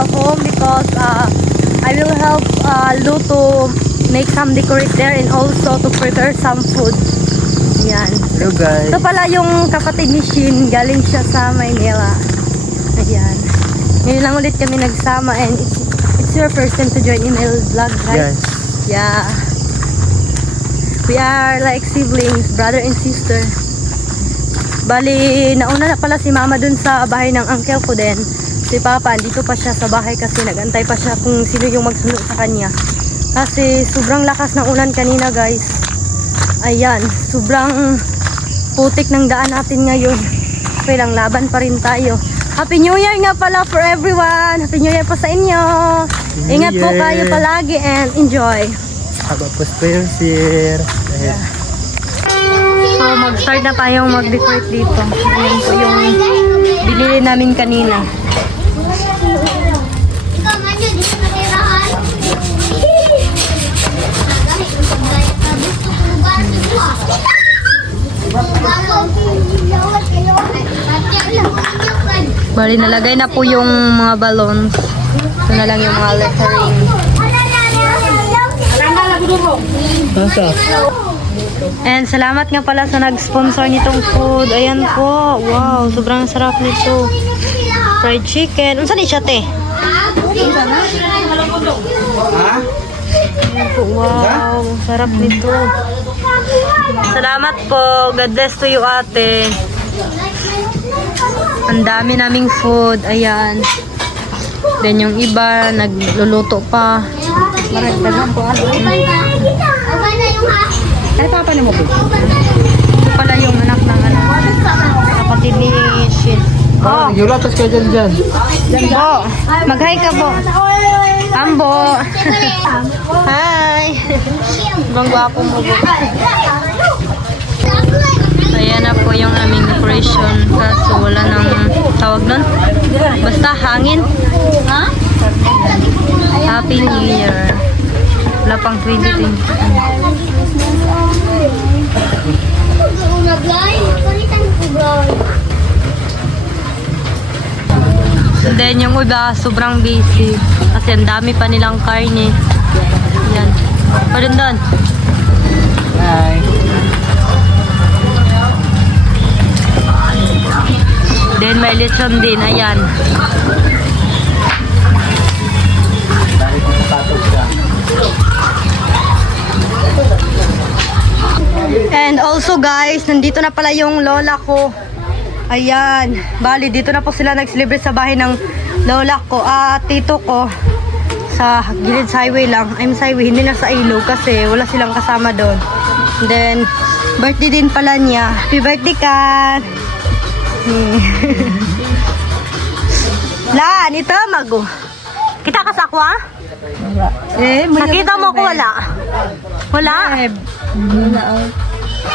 Ismael home because I will help Lou to make some decorate there and also to prepare some food. Yan. Hello guys. Ito pala yung kapatid ni Shin, galing siya sa Maynila. Ayan. Ngayon lang ulit kami nagsama and it's your first time to join in my vlog, right? Yes. Yeah. We are like siblings, brother and sister. Bali, nauna na pala si mama dun sa bahay ng uncle ko din. Si papa, andito pa siya sa bahay kasi nagantay pa siya kung sino yung magsunod sa kanya. Kasi sobrang lakas ng ulan kanina guys. Ayan, sobrang putik ng daan natin ngayon. Okay lang, laban pa rin tayo. Happy New Year nga pala for everyone. Happy New Year po sa inyo. Ingat po kayo palagi and enjoy. Have a prosperous year. So mag-start na tayong mag-decorate dito. Ayan po yung binili namin kanina. Bali, nalagay na po yung mga balloons. Ito na lang yung mga lettering. And salamat nga pala sa nag-sponsor nitong food. Ayan po. Wow, sobrang sarap nito. Fried chicken. Unsan ni siya, te? Ayan po. Wow, sarap nito. Salamat po. God bless to you, ate. Ang dami naming food. Ayan. Then yung iba, nagluluto pa. Maragdagan po. Ay, papa na mo po. Ito pala yung anak ng kapatid ni Shin. Oh, Yulatas ka dyan. Bo, mag-hi ka, Bo. Ambo. Hi. Sobrang gwapo mo, Bo. Ayan na po yung aming decoration. Kaso wala nang tawag nun. Basta hangin. Happy New Year. Wala pang 2020. And then yung iba sobrang busy kasi ang dami pa nilang karne. Yan. Pa rin doon. Hi. Then may lechon din. Ayan. And also guys, nandito na pala yung lola ko. Ayan. Bali, dito na po sila nag-celebrate sa bahay ng lola ko at tito ko. Sa gilid sa highway lang. I'm sa highway, hindi na sa ilog kasi wala silang kasama doon. Then, birthday din pala niya. Happy birthday, Kat! Lan, ito mago. Kita ka sa akwa? Nakita mo ko wala? Wala? Wala.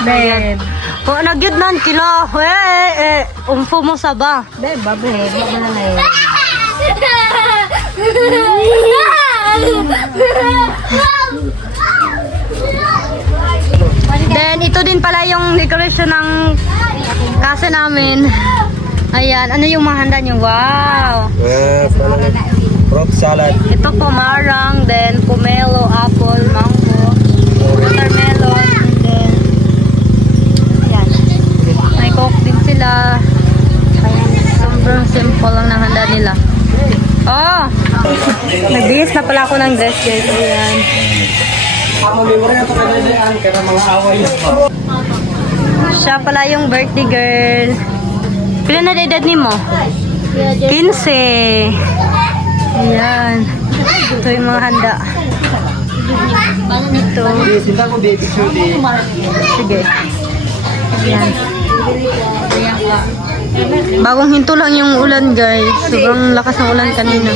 Beb. O, nagyod nan kilo. Umpo mo sa ba? Beb, babe. Baba na ngayon. Then, ito din pala yung decoration ng casa namin. Ayan, ano yung mga handa nyo? Wow! Fruit salad. Ito pumarang, then pomelo, apple, mango, watermelon, and then ayan. May coke din sila. Sobrang simple lang ng handa nila. Oh! Nagbihis na pala ako ng dress guys. Ayan. Siya pala yung birthday girl. Pila na edad ni mo? 15. Ayan. Ito yung mga handa. Ito. Sige. Ayan. Bagong hinto lang yung ulan guys. Sobrang lakas ng ulan kanina.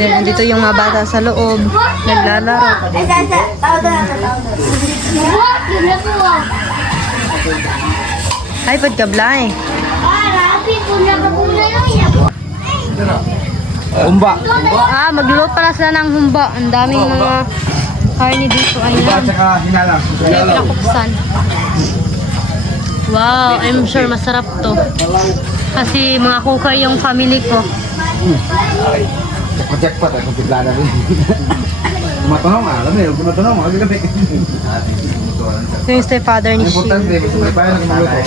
Then, andito yung mga bata sa loob. Naglalaro. Ay, pagkablay. Humba. Ah, magluluto pala sila ng humba. Ang daming mga karne dito. Humba Ayan. at saka hinala. Pinakuksan. Wow, I'm sure masarap to. Kasi mga kukay yung family ko. Jackpot ako bigla na rin. Matanong alam mo, matanong mo gabi. Ito yung stepfather ni Shi. Importante, gusto may bayan ng magluto.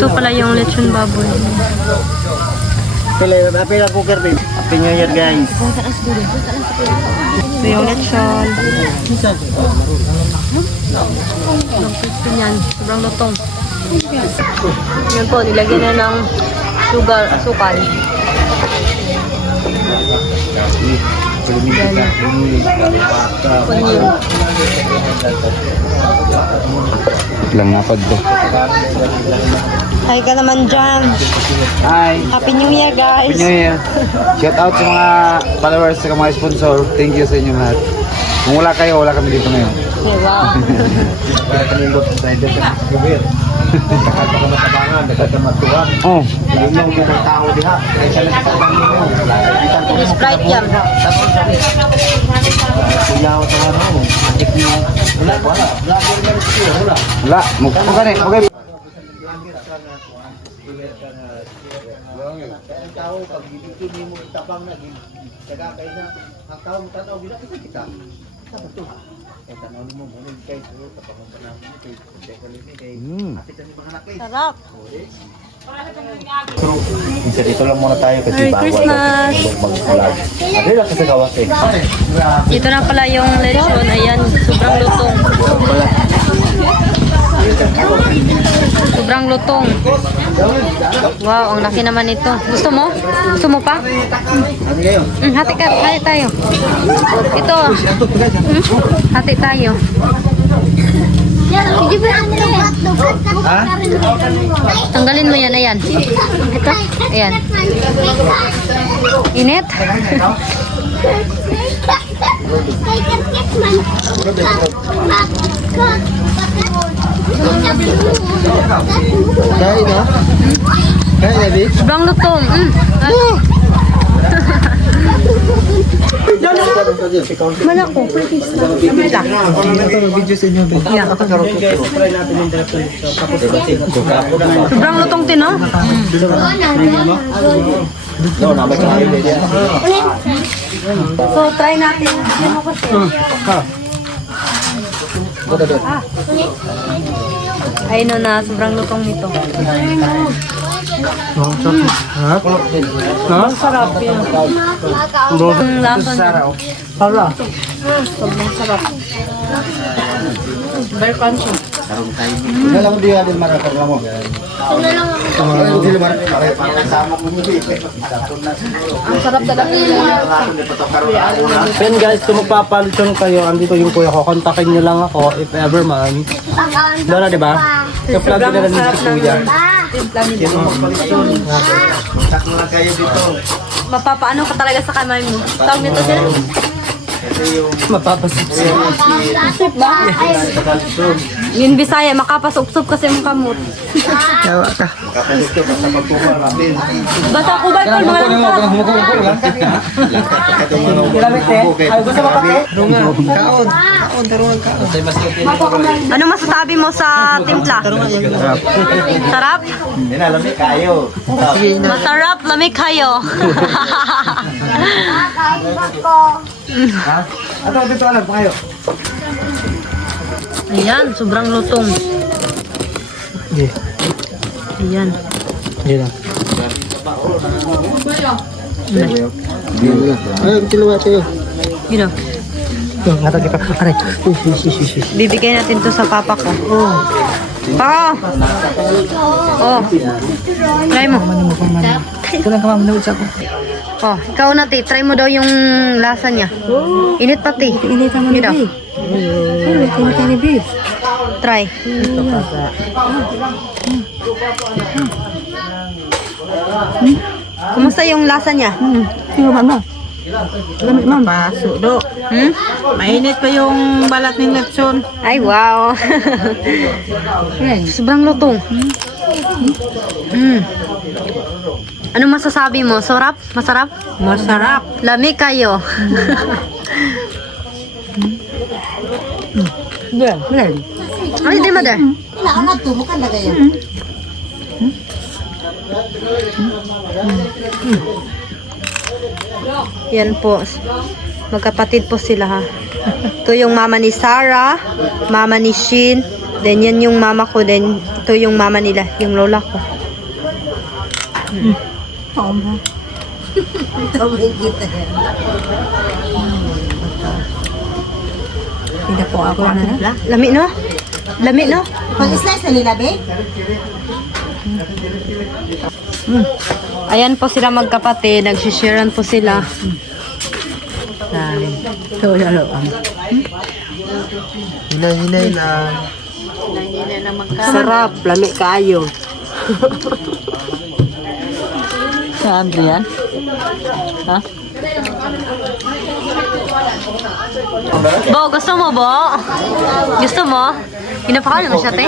Ito pala yung lechon baboy. Pila cooker din. Happy New Year guys. Ito yung lechon. Yan, sobrang lutong. Yan po, nilagyan na ng sugar, asukal. Kunyo. Lang napad to. Hi ka naman dyan. Hi. Happy New Year, guys. Happy New Year. Shout out sa mga followers sa mga sponsor. Thank you sa inyo lahat. Kung wala kayo, wala kami dito ngayon. Hey, wow. Wala kami dito sa Friday sa Gubir. Dapat ka matabangan, dapat ka matuwag. Oh. Hindi mo mga tao diha. Kaysa nagtabangan mo. Sprite yan. Kuyaw sa ano. Adik niyo. Wala. Wala. Magkani. Okay. Ang tao pag gibigin mo itabang na tagakay na ang tao mo tanaw gila kita. Sa to. Kaya tanaw mo mo kay so tapang mo na kay kay ate tani mga anak. Sarap. Minsan dito lang muna tayo kasi Merry Christmas. mag-vlog. Ate lang kasi gawas eh. Ito na pala yung lechon. Ayan, sobrang lutong. Sobrang lutong. Wow, ang laki naman ito. Gusto mo? Gusto mo pa? Hati ka, hati tayo. Ito. Hati tayo. Ha? Tanggalin mo yan, ayan. Ito, ayan. Init? Kaya ito? Kaya David? Sobrang lutong. Malako, please. Video sa inyo. Yeah. Sobrang lutong tino. So, try natin. Yan mo kasi. Ay no na, sobrang lutong nito. Ang sarap yan. Ang lasa niya. Sobrang sarap. Very crunchy. Wala mo diyan din marakar mo. Ang sarap talaga. Then guys, kung magpapalitan kayo, andito yung kuya ko, kontakin nyo lang ako if ever man. Lola, di ba? Ka-vlog na lang yung si kuya. Mapapaano ka talaga sa kamay mo? Tawag nito sila? Mapapasipsip. Sip ba? Yun Bisaya, makapasup-sup kasi mong kamot. Yawa ka. Basta ko ba ito mga langka? Ano masasabi mo sa timpla? Sarap? Lamig kayo. Masarap, lamig kayo. Ato dito alam kayo. Ayan, sobrang lutong. Hindi. Ayan. Hindi lang. Ay, tiluwa tayo. Yun o. Ngatag kita. Aray. Bibigay natin to sa papa ko. Papa! Oh. Try mo. Ito lang kamamanood sa ako. Oh, ikaw na ti. Try mo daw yung lasa niya. Init pati. Init naman ni Bi. Init ni Bi. Try. Kumusta yung lasa niya? Lamig man. Paso do. Mainit pa yung balat ng lechon. Ay, wow. Sobrang lutong. Ano masasabi mo? Sarap? Masarap? Masarap. Lamig kayo. Well. Ay, di mother. Nakakat to, mukhang lagay yan. Yan po. Magkapatid po sila ha. Ito yung mama ni Sarah, mama ni Shin, then yan yung mama ko, then ito yung mama nila, yung lola ko. Kamay kita yan. Hindi po ako na. Lami no? Lami no? Pag-slice na nila, be? Ayan po sila magkapatid, nagsisharean po sila. Hinay-hinay lang. Sarap, lami kayo. Saan yan? Ha? Bo, gusto mo, Bo? Gusto mo? Pinapakain mo siya, te?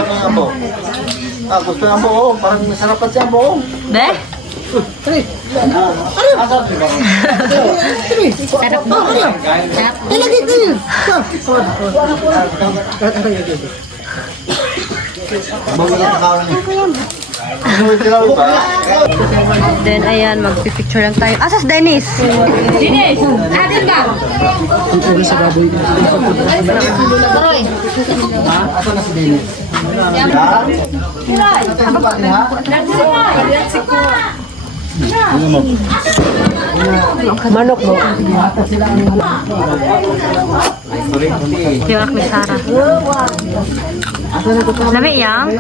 Gusto ng buo. Parang masarapan siya buo. Be? Sarap ba? Ilagay ko yun. Bago na pakawan niya. Then, ayan, magpipicture lang tayo. Asas, Dennis? Dennis! Atin ba? Manok mo. Yung ak ni Sarah. Lami yang?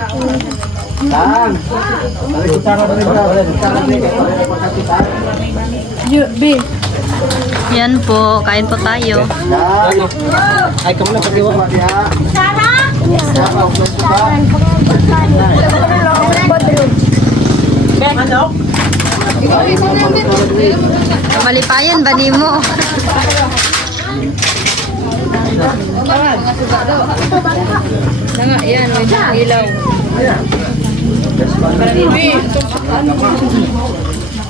Yan po, kain po tayo. Ay, kamu na pag-iwa. Malipayan ba ni mo? Yan, may ilaw.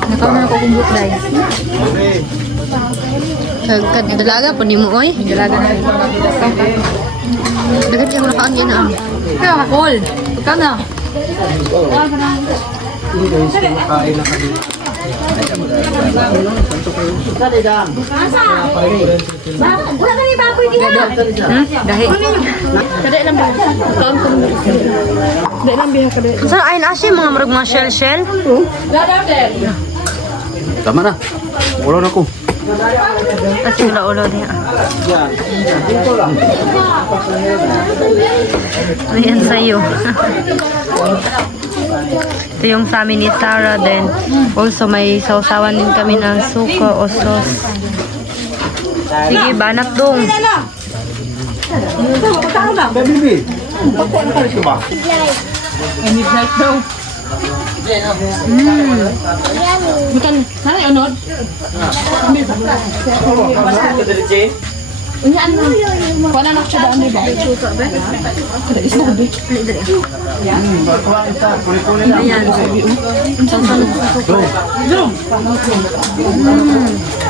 Nakaw na ko kumbuk dai. Dalaga po ni mo oy. Dalaga na. Dagat yung nakaon yan ah. Kaya kakol. Ikaw na. Hindi guys, kumakain na kami. Dahi. Saan ay na siya mga marag mga shell? Tama na. Ulo na ko. Kasi ulo niya. Ayan sa'yo. Ito yung sa amin ni Sarah. Then also may sausawan din kami ng suka o sauce. Sige, banat dong. Baby, ito ba? Bukan, sana onod. Unya ano? Kuha na siya daan, diba? Kada isbo ko, be. Ayan.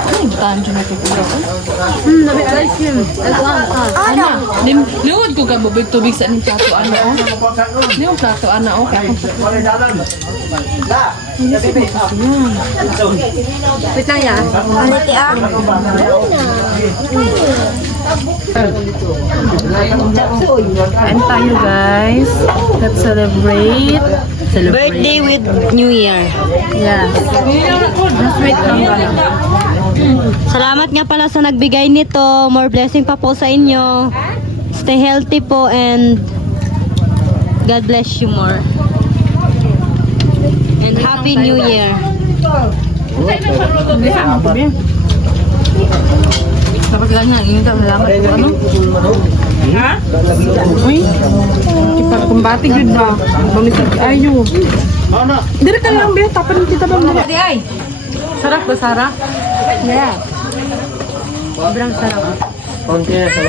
Ano butaan siya na ito? Nabi ice cream. Ana, liwad ko ka bubig-tubig sa inyong plato, ana, oh. Hindi yung plato, ana, oh. Kaya akong Wait lang yan. Kain tayo guys. Let's celebrate. Birthday with New Year. Yeah. Just wait lang ba? Salamat nga pala sa nagbigay nito. More blessing pa po sa inyo. Stay healthy po and God bless you more. And Happy New Year. Dapat lang nga, hindi ka malaman kung ano. Ha? Uy, ipagkumbati good ba? Bamisag ayo. Dili ka lang, Bea. Tapan kita ba? Dili ay. Sarap ba, Sarah? Yeah. Sobrang sarap. Konti na sa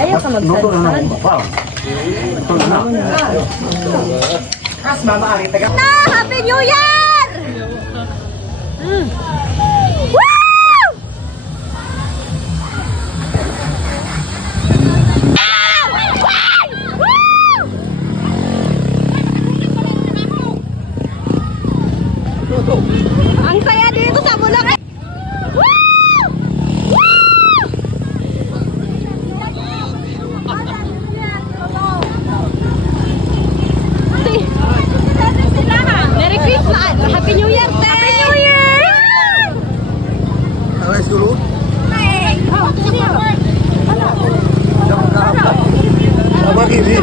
Ayaw ka magsalita. Na! Happy New Year! Woo! dulu. Apa gini?